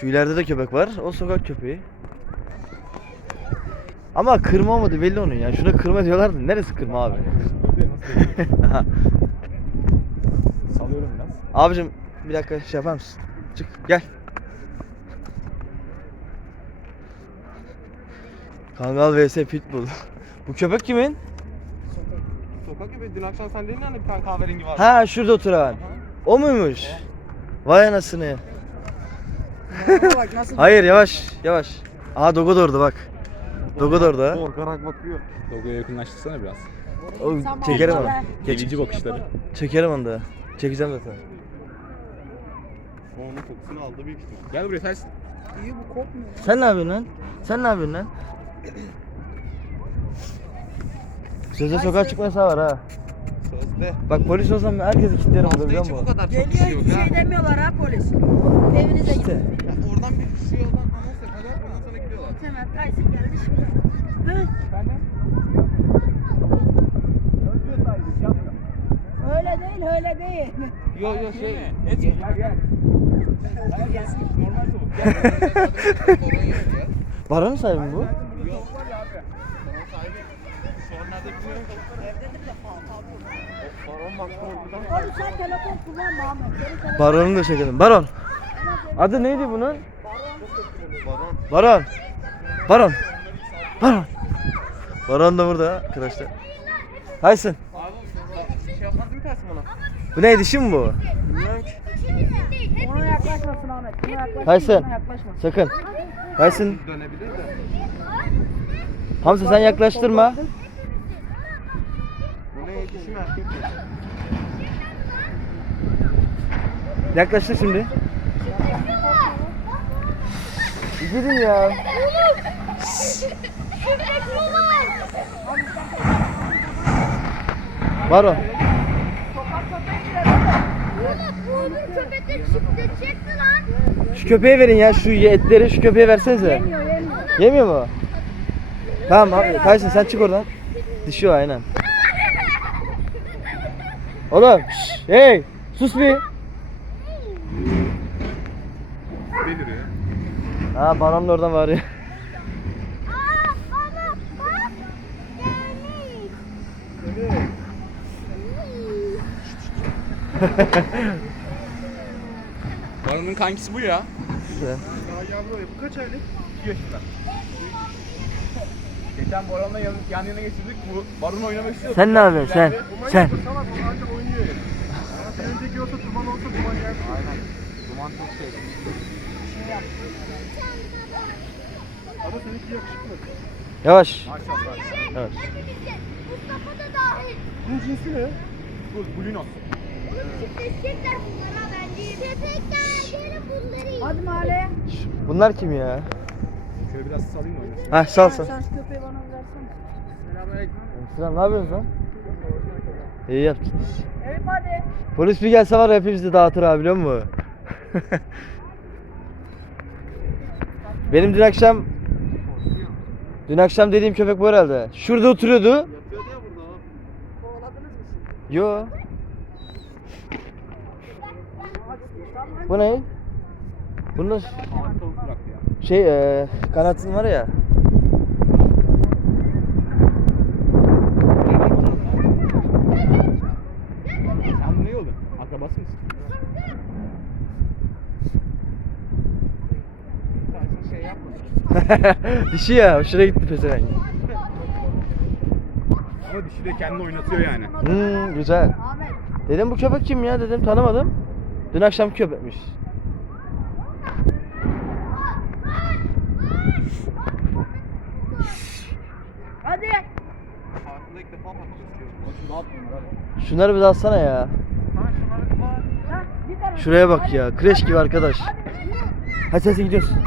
Şu ileride de köpek var. O sokak köpeği. Ama kırma olmadı belli onun ya. Şuna kırma diyorlardı. Neresi kırma abi? Salıyorum biraz. Abicim bir dakika şey yapar mısın? Çık gel. Kangal vs Pitbull. Bu köpek kimin? Sokak gibi dün akşam sen dedin hani bir tane kahverengi var. Ha şurada oturan. O muymuş? Vay anasını. Bak nasıl Hayır yavaş yavaş. Aha Dogo da orada bak. Dogo da orada. Korkarak bakıyor. Logoya yakınlaştırsana biraz. O, çekerim onu. Geç, Gelici bakışları. çekerim onu da. Çekeceğim zaten. O onun kokusunu aldı büyük ihtimal. Gel buraya ters. iyi bu kopmuyor. Sen ne yapıyorsun lan? Sen ne yapıyorsun lan? Sözde sokağa çıkma yasağı var ha. Sözde. Bak polis olsam herkesi kilitlerim burada biliyor içi bu musun? kadar çok Geliyor kişi yok hiçbir ha. şey demiyorlar ha polis. Evinize İşte. gidin. Oradan bir kişi yoldan anons yapıyorlar ondan sonra gidiyorlar. Hemen Tyson geldi şimdi. Hı? Öyle değil öyle değil. Yo yo şey. Et gel gel. Gel gelsin normal soğuk. Gel. Baranın sahibi mi bu? Yok. Tamam sahibi. Şu an nerede bilmiyorum. Evdedir de falan. Baron Baron'u da çekelim. Baron. Adı neydi bunun? Baron. Baron. Baron. Baron da burada arkadaşlar. Bana? Bu ne dişi mi bu? Ona. Sakın. De. Hamza sen yaklaştırma. Yaklaştır şimdi. Gidin ya. Baron. Şu köpeğe verin ya şu etleri şu köpeğe versenize. Yemiyor yemiyor. Yemiyor mu? Tamam abi Tyson sen çık oradan. Dişi o aynen. Oğlum şş, hey sus bir. Delir ya. Ha Baron da oradan var ya. Baron'un kankisi bu ya. Güzel. Daha yavru bu kaç aylık? 2 yaşında. Geçen Baron'la yan, yan yana geçirdik. Bu Baron oynamak istiyordu. Sen ne yapıyorsun sen? Sen. Salak o anca oynuyor yani. Ama senin önceki olsa duman olsa duman yer. Aynen. Duman çok şey. Ama seninki yakışıklı. Yavaş. Maşallah. Evet. Mustafa da dahil. Bunun cinsi ne? Bu Blunos. Çiftleşecekler bunlara bence. Köpekler gelin bunları yiyin. Hadi mahalleye. Bunlar kim ya? Şöyle biraz salayım mı? Ha sal sal. Sen köpeği bana versene. Selamünaleyküm. Selam ne yapıyorsun lan? İyi yaptın. Evet hadi. Polis bir gelse var hepimizi dağıtır abi biliyor musun? Benim dün akşam Dün akşam dediğim köpek bu herhalde. Şurada oturuyordu. Yatıyordu ya burada. Kovaladınız mı siz? Yo. Bu ne? Ya. şey e, kanatın var ya. Sen bu ne yolun? Akrabası mısın? Tyson şey yapmadı. Dişi ya hoşuna gitti pezevenk. Ama dişi de kendini oynatıyor yani. Hmm, güzel. Ahmet. Dedim bu köpek kim ya dedim tanımadım. Dün akşam köpekmiş. Hadi. Şunları bir alsana ya. Şuraya bak ya. Kreş gibi arkadaş. Hadi sen gidiyorsun.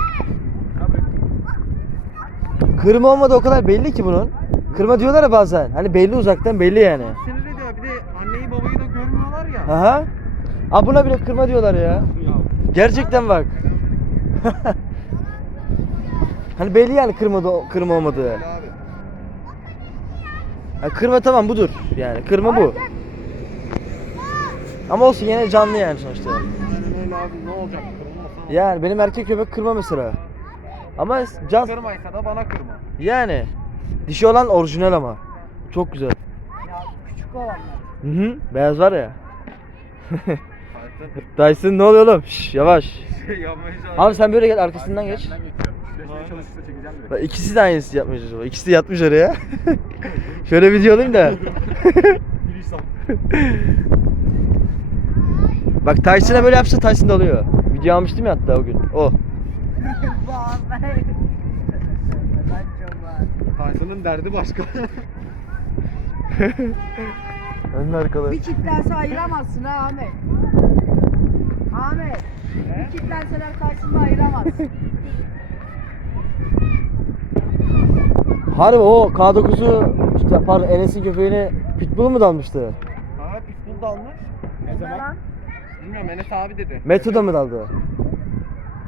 Kırma olmadı o kadar belli ki bunun. Kırma diyorlar ya bazen. Hani belli uzaktan belli yani. Sinirli diyor. Bir de anneyi babayı da görmüyorlar ya. Aha. Aa buna bile kırma diyorlar ya. Gerçekten bak. hani belli yani kırma kırma olmadığı. Abi. Ha, kırma tamam budur. Yani kırma bu. Ama olsun yine canlı yani sonuçta. Öyle abi. Ne olacak? Kırılmasa Yani benim erkek köpek kırma mesela. Ama can Kırmaysa da bana kırma. yani dişi olan orijinal ama. Çok güzel. Ya küçük olanlar. Hı hı. Beyaz var ya. Tyson Dyson ne oluyor oğlum? Şş, yavaş. şey. Abi sen böyle gel arkasından geç. Bak ikisi de aynısı yapmış acaba. İkisi de yatmış oraya. Şöyle video alayım da. Bak Tyson'a böyle yapsa Tyson da oluyor. Video almıştım ya hatta o gün. O. Tyson'ın derdi başka. Önün arkalı. Bir kitlense ayıramazsın ha Ahmet. Ahmet. Bir kitlenseler karşısında ayıramazsın. Harbi o K9'u işte pardon Enes'in köpeğini Pitbull mu dalmıştı? Ha pitbull da almış. Ne zaman? Bilmiyorum Enes abi dedi. Metroda mı daldı?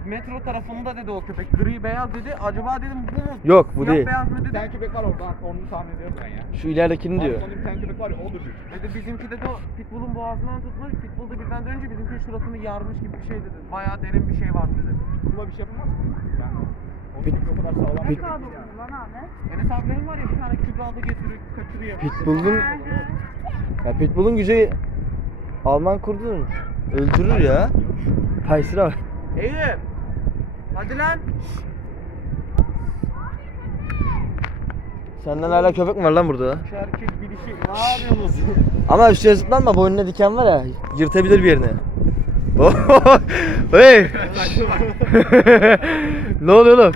Metro tarafında dedi o köpek. Gri beyaz dedi. Acaba dedim bu mu? Yok, bu Siyah değil. beyaz mı Bir dedi. tane köpek var orada. Onu tahmin ediyorum ben ya. Şu ileridekini diyor. Onun bir tane köpek var ya odur diyor. Dedi bizimki de o pitbull'un boğazından tutmuş. Pitbull da birden dönünce bizimki şurasını yarmış gibi bir şey dedi. Bayağı derin bir şey var dedi. Buna bir şey yapılmaz mı? Yani o Pit- köpek o kadar sağlam. Dokuz lan Ahmet? Enes abilerin var ya bir tane kübrada getiriyor, kaçırıyor. Pitbull'un ya Pitbull'un gücü Alman kurdun öldürür ya. Tyson'a bak. Eyüp! Hadi lan! Senden hala köpek mi var lan burada? Şu erkek bir dişi. Ne yapıyorsunuz? Ama üstüne zıplanma boynuna diken var ya yırtabilir bir yerini. hey! ne oluyor oğlum?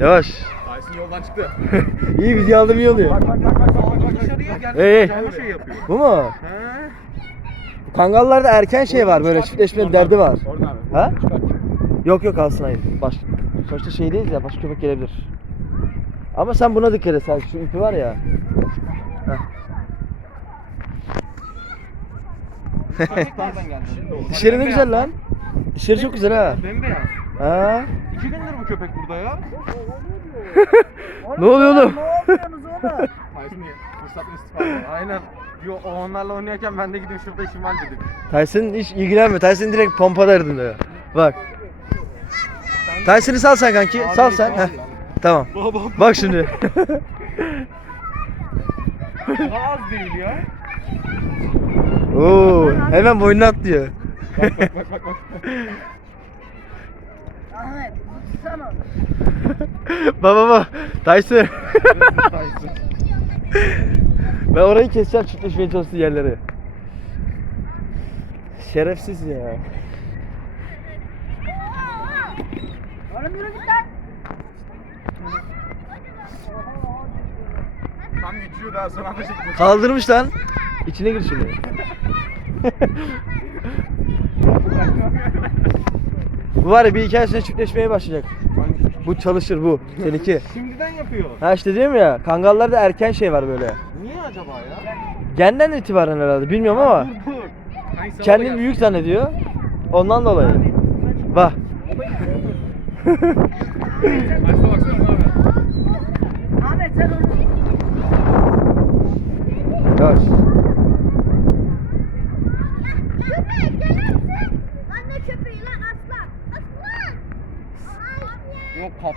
Yavaş. Tyson yoldan çıktı. İyi video aldım iyi oluyor. Bak bak bak bak bak bak. Dışarıya gel. Hey, hey. Şey yapıyor. Bu mu? He? Kangallarda erken şey var böyle çiftleşme derdi var. Oradan. Ha? Yok yok alsın hayır. Baş, sonuçta şey değil ya başka köpek gelebilir. Ama sen buna dikkat et sen şu ipi var ya. Dişleri ne güzel lan. Dişleri çok güzel ha. Bembeyaz. Ha? İki gündür bu köpek burada ya. Ne oluyor oğlum? Ne yapıyorsunuz oğlum? Tyson istifade. Aynen. Yo, o onlarla oynarken ben de gidip şurada işim var dedim. Tyson hiç ilgilenmiyor. Tyson direkt pompa derdinde. Bak. Tyson'ı sal sen kanki. Sal sen. Heh. Tamam. Bak şimdi. Daha az değil ya. Oo, hemen boynuna atlıyor. Bak bak bak bak. Ahmet tutsana. baba baba. Tyson. ben orayı keseceğim çiftleşmeye çalıştığı yerleri. Şerefsiz ya. Oğlum yürü git lan. Tam geçiyor daha sonra anlaşıldı. Kaldırmış lan. İçine gir şimdi. bu var ya bir iki ay sonra çiftleşmeye başlayacak. Bu çalışır bu. Seninki. Şimdiden yapıyor. Ha işte diyorum ya kangallarda erken şey var böyle. Niye acaba ya? Genden itibaren herhalde bilmiyorum ama Dur dur. Hangisi kendini büyük zannediyor. Ondan dolayı. Bak. Başta baksana abi. Ahmet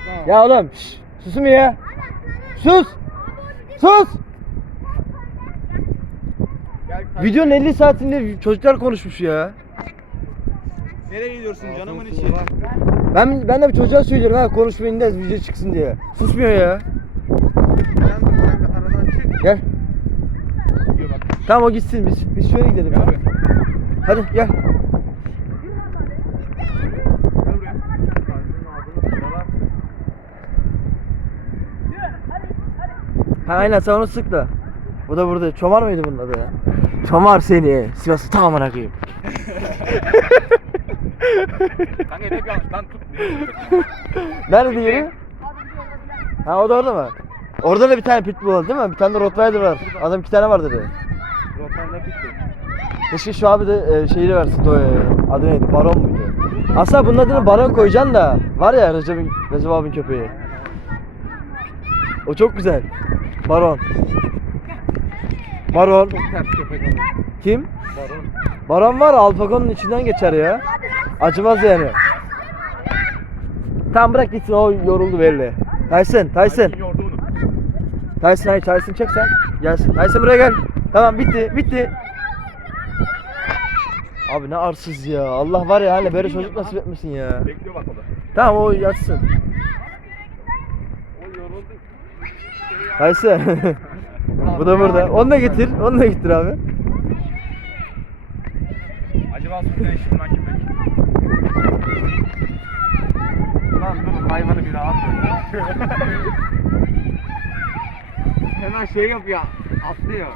sen. Ya oğlum şş, susun ya. Sus. Sus. Videonun 50 saatinde çocuklar konuşmuş ya. Nereye gidiyorsun canımın içi? Ben ben de bir çocuğa söylüyorum ha konuşmayın da video çıksın diye. Susmuyor ya. Gel. Tamam o gitsin biz biz şöyle gidelim. Gel ya. buraya. Hadi gel. Ha aynen sen onu sık da. Bu da burada. Çomar mıydı bunun adı ya? Çomar seni. Sivas'ı tam amına koyayım. Kanka hep yanlış. Lan tut. Nerede diğeri? Ha o da orada mı? Orada da bir tane pitbull var değil mi? Bir tane de Rottweiler var. Adam iki tane var dedi. Rotanla bitti. Keşke şu abi de e, şeyi versin. Do, e, adı neydi? Baron muydu? Aslında bunun adını Baron koyacaksın da. Var ya Recep, Recep abinin köpeği. O çok güzel. Baron. Baron. Ters köpek ama. Kim? Baron. Baron var Alpago'nun içinden geçer ya. Acımaz yani. Tamam bırak gitsin o yoruldu belli. Tyson, Tyson. Tyson hayır Tyson çek sen. Gelsin. Tyson buraya gel. Tamam bitti bitti. Abi ne arsız ya. Allah var ya hani böyle çocuk nasip etmesin ya. Bekliyor bak. Tamam o yatsın. Tyson. Bu da burada. Onu da getir. Onu da getir abi. Acaba sürüden işimden köpek. Lan dur hayvanı bir rahat bırak. Hemen şey yapıyor. Atlıyor.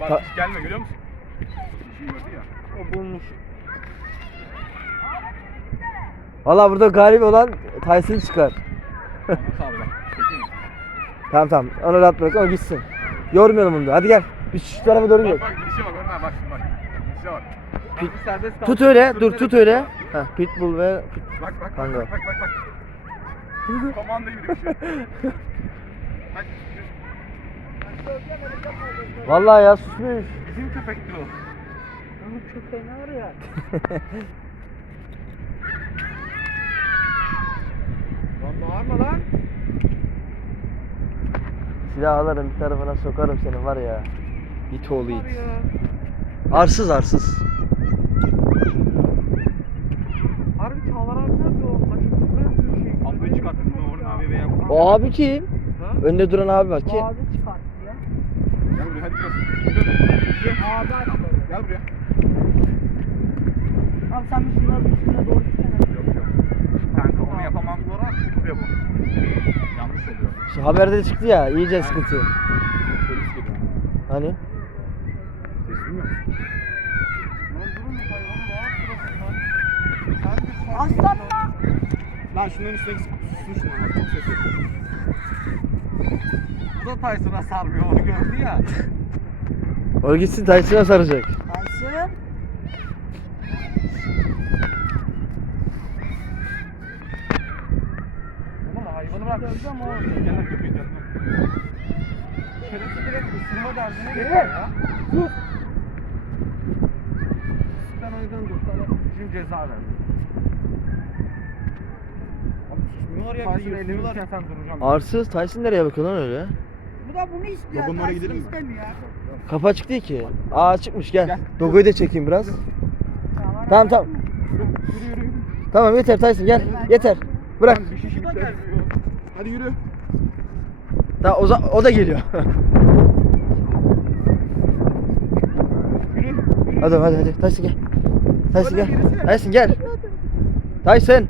Bak Ta- hiç gelme görüyor musun? İşi gördü ya. O bulmuş. Valla burada galip olan Tyson çıkar. Bak. Çekeyim? Tamam tamam. Onu rahat bırak. O gitsin. Yormayalım onu da. Hadi gel. Biz şu tarafa doğru Bak gidelim. bak gidişe bak Ömer bak şimdi bak. Gidişe bak. Pit- Pit, serbest. Tut öyle. Dur tut öyle. Heh, Pitbull ve Bak bak bak Kanka. bak bak gibi Vallahi ya susmuş. bizim köpektir o. Köpeği ne var ya? Lan bağırma lan. Silah alırım bir tarafına sokarım seni var ya. İt oğlu it. Arsız arsız. Harbi Çağlar abi nerede o? Açıklıkla yapıyor şey. Ablayı çıkarttın mı Orhan abi veya O abi kim? Ha? Önde duran abi var. Kim? abi çıkarttı ya. Gel buraya hadi biraz. Abi açtı. Gel buraya. Abi sen bir şunların üstüne doğru gitsene. Yok yok. Kanka onu yapamam buraya bu. Yanlış oluyor. Şu haberde de çıktı ya iyice sıkıntı. Polis geliyor. Hani? Ses duymuyor musun? Lan durun hayvanı rahat bırakın lan. Sen de sen Aslan mı? Lan şunların üstüne susun şundan bak çok ses yapıyor. Bu da Tyson'a sarmıyor onu gördü ya. O gitsin Tyson'a saracak. Tyson. Oğlum hayvanı bırak. Döveceğim o. Gel lan köpeğin yanına. Şerefsiz direkt ısırma derdine geliyor ya. Sus. Sen o yüzden dur şimdi ceza ver. Susmuyorlar ya. Tyson yırtıyorlar. sen duracaksın. Arsız Tyson nereye bakıyor lan öyle? Bu da bunu istiyor. Ya bunlara Tyson gidelim mi? istemiyor. Kapı açık değil ki. Aa çıkmış gel. Gel. Dogoyu da çekeyim biraz. Tamam tamam. Yürü yürü yürü. Tamam yeter Tyson gel. Yeter. Bırak. Lan bir şişi bitti. Hadi yürü. Daha o, za- o da geliyor. Yürü. hadi hadi hadi Tyson gel. Tyson gel. Tyson gel. Tyson.